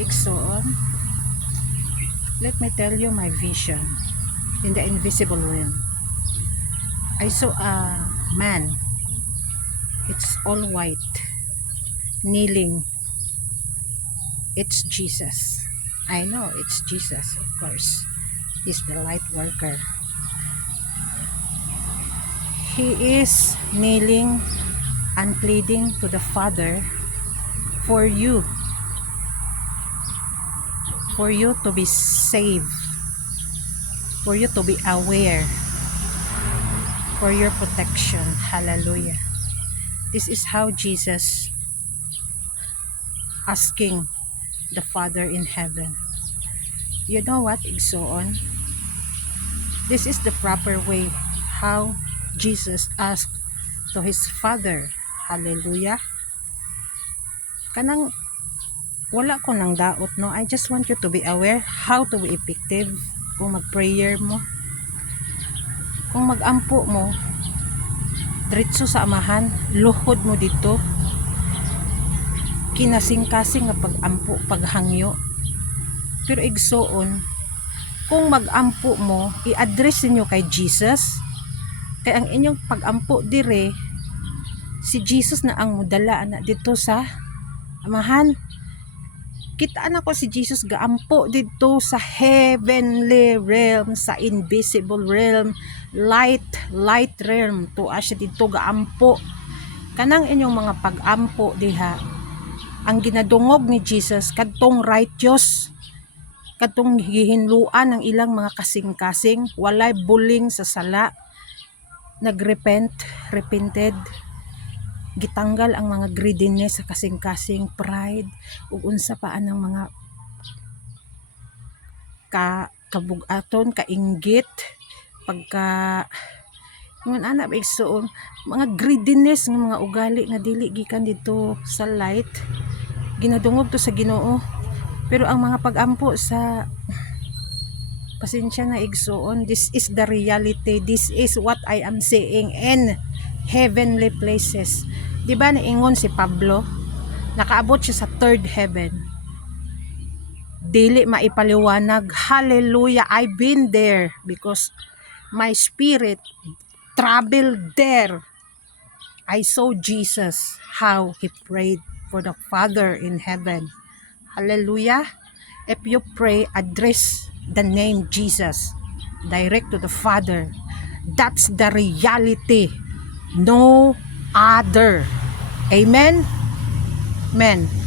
igsoon, let me tell you my vision in the invisible realm. I saw a man. It's all white, kneeling. It's Jesus. I know it's Jesus, of course. He's the light worker. He is kneeling and pleading to the Father for you to be saved, for you to be aware, for your protection. Hallelujah. This is how Jesus asking the Father in heaven. You know what, igsoon? This is the proper way how Jesus asked to his Father. Hallelujah. Kanang wala ko nang daot, no? I just want you to be aware how to be effective kung mag-prayer mo. Kung mag-ampo mo, diretso sa amahan, luhod mo dito. Kinasing-kasing nga pag-ampo, paghangyo. Pero igsoon, kung mag-ampo mo, i-address niyo kay Jesus. Kaya ang inyong pag-ampo dire, si Jesus na ang mudala na dito sa amahan. Kita na ko si Jesus gaampo dito sa heavenly realm, sa invisible realm, light realm. Tuwa siya dito gaampo. Kanang inyong mga pag-ampo diha, ang ginadungog ni Jesus kadtong righteous, kadtong gihinluan ng ilang mga kasing-kasing, walay buling sa sala, repented, gitanggal ang mga greediness sa kasing-kasing, pride, ug unsa pa anang mga kabugaton, kainggit, pagka ngon ana igsoon, mga greediness ng mga ugali nga dili gikan dito sa light, ginadungog to sa Ginoo. Pero ang mga pag-ampo sa pasensya na igsoon, this is the reality, this is what I am saying in heavenly places. Di ba niingon si Pablo, nakaabot siya sa third heaven, dili maipaliwanag. Hallelujah, I've been there because my spirit traveled there. I saw Jesus, how he prayed for the Father in heaven. Hallelujah. If you pray, address the name Jesus direct to the Father. That's the reality, no other. Amen. Amen.